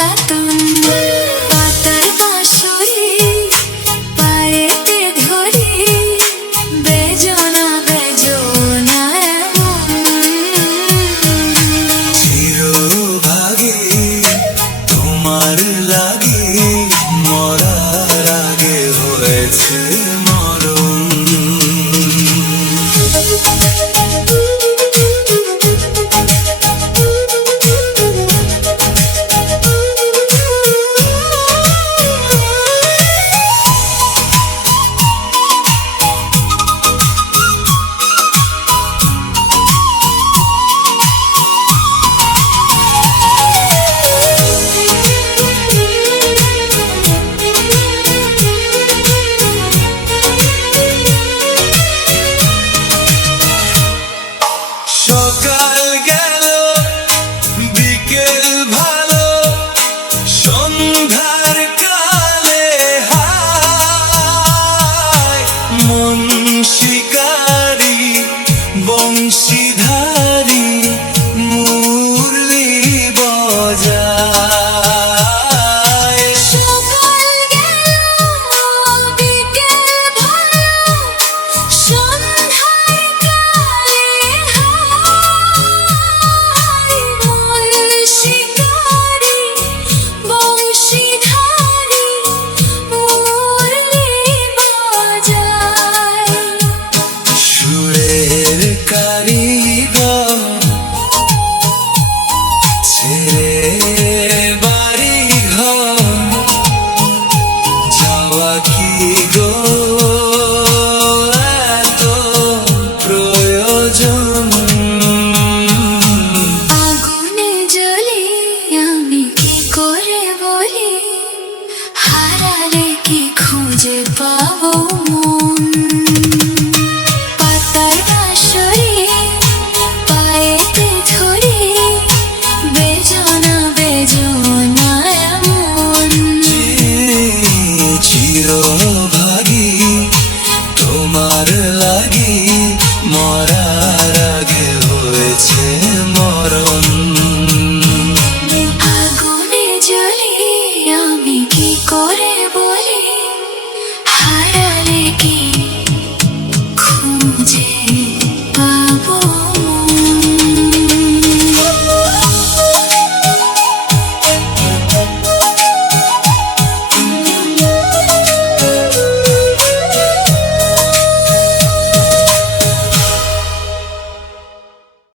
পুরাতন পাতার বাঁশরি পায়েতে ধরি বেজনা বেজনা চিরভাগে তোমার লাগে মরার আগে হয়েছে মরণ। সকাল গেল বিকেল ভালো সন্ধ্যার কালে হায় মন শিকারি বংশীধারী মুরলি বজায়। সকাল গেল বিকেল ভালো সন্ধ্যার কালে হায় মন শিকারি বংশীধারী মুরলি বাজায়। সুরের কারিগর ছেড়ে বাড়ি ঘর যাওয়া কি গো এত প্রয়োজন? আগুনে জ্বলি আমি কি করে বলি হারালে কি খুঁজে পাবো মন। পাতার বাঁশরি পায়েতে ধরি বেজনা বেজনা এমন। চির